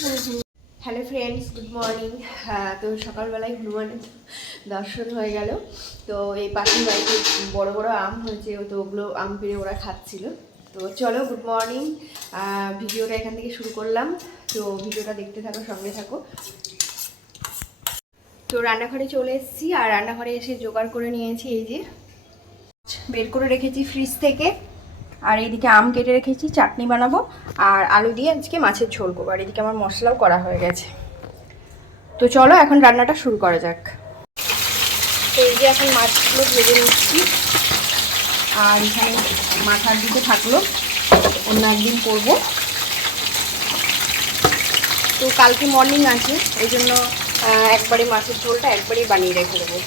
Hello friends good morning তো সকালবেলায় হনুমানের দর্শন হয়ে গেল। তো এই পাখির বাড়িতে বড় বড় আম হয়েছে, তো ওগুলো আম পেড়ে ওরা খাচ্ছিল। তো চলো গুড মর্নিং ভিডিওটা এখান থেকে শুরু করলাম। তো ভিডিওটা দেখতে থাকো, সঙ্গে থাকো। তো রান্নাঘরে চলে এসেছি, আর রান্নাঘরে এসে জোগাড় করে নিয়েছি এই যে, বের করে রেখেছি ফ্রিজ থেকে। আর এইদিকে আম কেটে রেখেছি, চাটনি বানাবো। আর আলু দিয়ে আজকে মাছের ঝোল করব। আর এদিকে আমার মশলাও করা হয়ে গেছে। তো চলো এখন রান্নাটা শুরু করা যাক। তো এই যে এখন মাছগুলো ভেজে নিচ্ছি। আর এখানে মাথার দিকে থাকল, অন্য একদিন করব। তো কালকে মর্নিং আছে ওই জন্য একবারে মাছের ঝোলটা একবারেই বানিয়ে রেখে দেবো।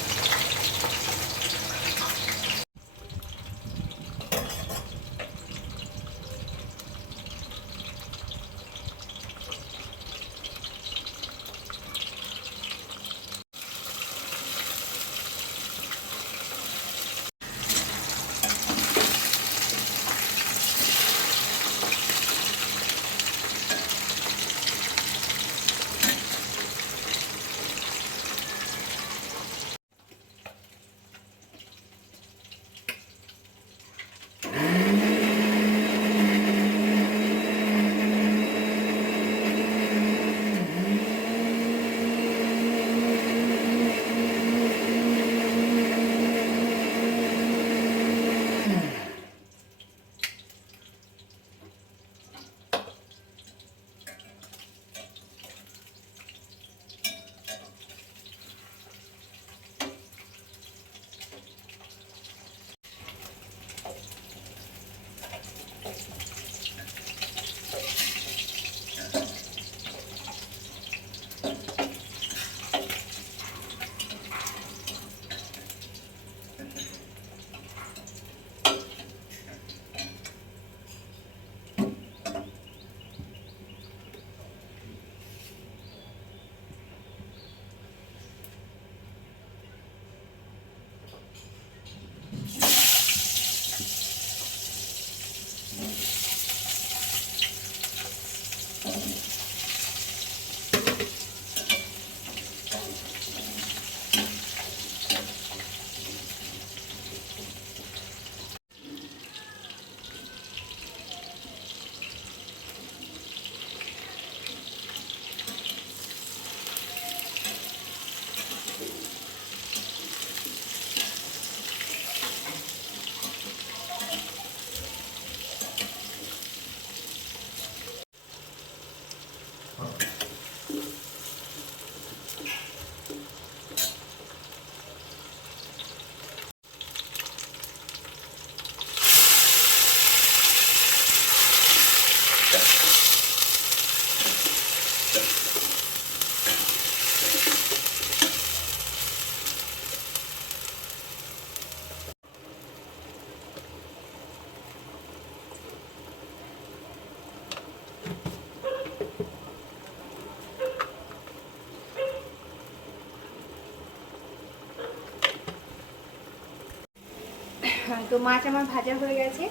হ্যাঁ, তো মাছ আমার ভাজা হয়ে গেছে।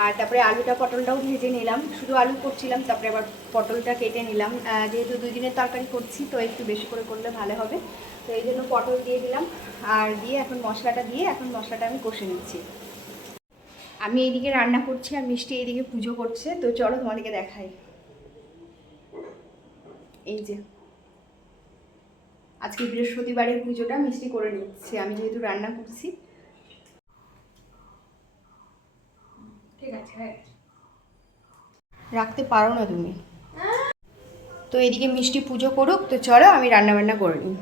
আর তারপরে আলুটা পটলটাও ভেজে নিলাম। শুধু আলু করছিলাম তারপরে আবার পটলটা কেটে নিলাম। যেহেতু দুই দিনের তরকারি করছি তো একটু বেশি করে করলে ভালো হবে। তো এই জন্য পটল দিয়ে দিলাম। আর দিয়ে এখন মশলাটা দিয়ে এখন মশলাটা আমি কষে নিচ্ছি। আমি এইদিকে রান্না করছি আর মিষ্টি এইদিকে পুজো করছে। তো চলো তোমাদেরকে দেখাই। এই যে। আজকে বৃহস্পতিবারের পুজোটা মিষ্টি করে নিচ্ছে। আমি যেহেতু রান্না করছি ঠিক আছে হ্যাঁ। রাখতে পারো না তুমি। তো এদিকে মিষ্টি পুজো করুক তো চলো আমি রান্নাবান্না করে নিই।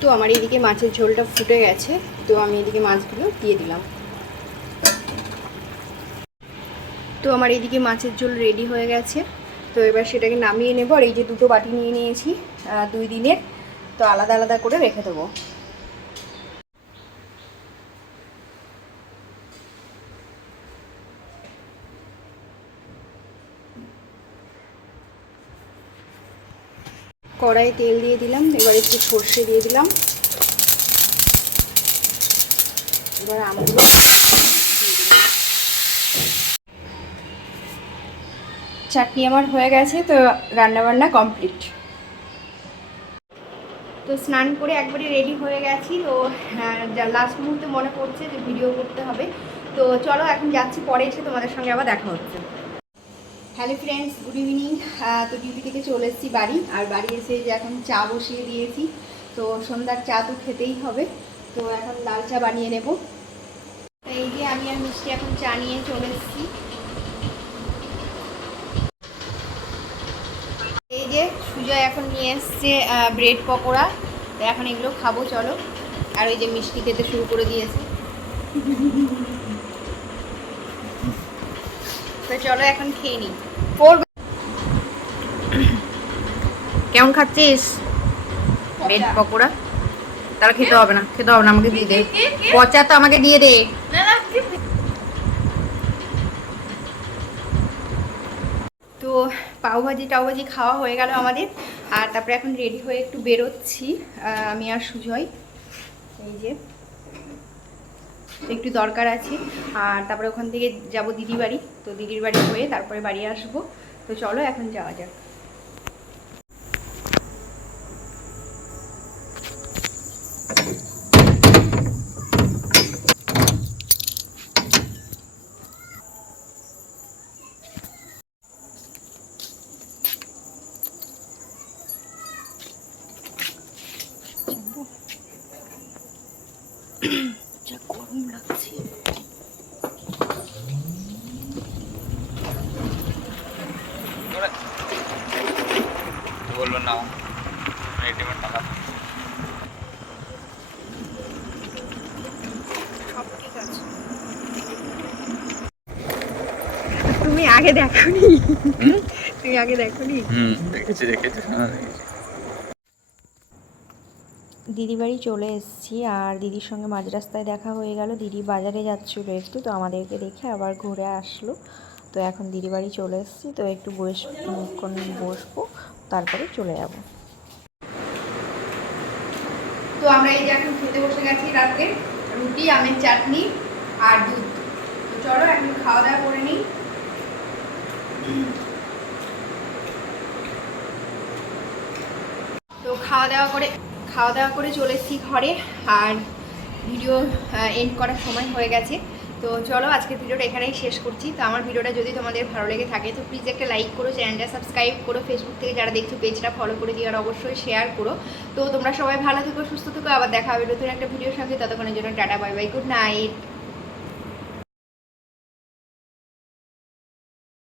তো আমার এইদিকে মাছের ঝোলটা ফুটে গেছে, তো আমি এদিকে মাছগুলো দিয়ে দিলাম। তো আমার এইদিকে মাছের ঝোল রেডি হয়ে গেছে, তো এবার সেটাকে নামিয়ে নেব। আর এই যে দুটো বাটি নিয়ে নিয়েছি দুই দিনের, তো আলাদা আলাদা করে রেখে দেবো। কড়াই তেল দিয়ে দিলাম, এবার একটু সর্ষে দিয়ে দিলাম। এবার আমগুলো। চাটনি আমার হয়ে গেছে, তো রান্না বান্না কমপ্লিট। তো স্নান করে একবারে রেডি হয়ে গেছি, তো লাস্ট মুহূর্তে মনে পড়ছে যে ভিডিও করতে হবে। তো চলো, এখন যাচ্ছি, পরে এসে তোমাদের সঙ্গে আবার দেখা হচ্ছে। হ্যালো ফ্রেন্ডস গুড ইভিনিং তো ডিউটি থেকে চলে এসেছি বাড়ি, আর বাড়ি এসে যে এখন চা বসিয়ে দিয়েছি, তো সন্ধ্যার চা তো খেতেই হবে, তো এখন লাল চা বানিয়ে নেব। এই যে আমি আর মিষ্টি এখন চা নিয়ে চলে এসেছি। এই যে সুজয় এখন নিয়ে এসছে ব্রেড পকোড়া, তো এখন এগুলো খাব, চলো। আর ওই যে মিষ্টি খেতে শুরু করে দিয়েছে। তো চলো এখন খেয়ে নিই কেমন খাচ্ছিস? ব্রেড পকোড়া? তারা খেতে হবে না খেতে হবে না আমাকে দিয়ে দে। পচা তো আমাকে দিয়ে দে। তো পাওভাজি টাওভাজি খাওয়া হয়ে গেল আমাদের। আর তারপরে এখন রেডি হয়ে একটু বেরোচ্ছি। আমি আর সুজয়। এই যে। একটু দরকার আছে। আর তারপরে ওখান থেকে যাব দিদির বাড়ি। তো দিদির বাড়ি হয়ে তারপরে বাড়ি আসব। তো চলো এখন যাওয়া যাক। বলল না এটিএমের টাকা। আছে। তুমি আগে দেখোনি? তুমি আগে দেখোনি? হুম দেখেছি দেখেছি। হ্যাঁ দেখেছি। দিদি বাড়ি চলে এসেছি আর দিদির সঙ্গে মাঝ রাস্তায় দেখা হয়ে গেল। দিদি বাজারে যাচ্ছিল একটু, তো আমাদেরকে দেখে আবার ঘুরে আসলো। তো এখন দিদি বাড়ি চলে এসেছি, তো একটু বস বসবো, তারপরে চলে যাব। তো আমরা এই যে এখন খেতে বসে গেছি রাতে, রুটি, আমের চাটনি আর দুধ। তো চলো এখন খাওয়া দাওয়া করে নিই। তো খাওয়া দাওয়া করে খাওয়া দাওয়া করে চলে এসেছি ঘরে, আর ভিডিও এন্ড করার সময় হয়ে গেছে। তো চলো আজকে ভিডিওটা এখানেই শেষ করছি। তো আমার ভিডিওটা যদি তোমাদের ভালো লেগে থাকে, তো প্লিজ একটা লাইক করো চ্যানেলটা সাবস্ক্রাইব করো ফেসবুক থেকে যারা দেখছ পেজটা ফলো করে দিও, আর অবশ্যই শেয়ার করো। তো তোমরা সবাই ভালো থেকো, সুস্থ থেকো, আবার দেখা হবে নতুন একটা ভিডিওর সঙ্গে। ততক্ষণের জন্য tata bye bye good night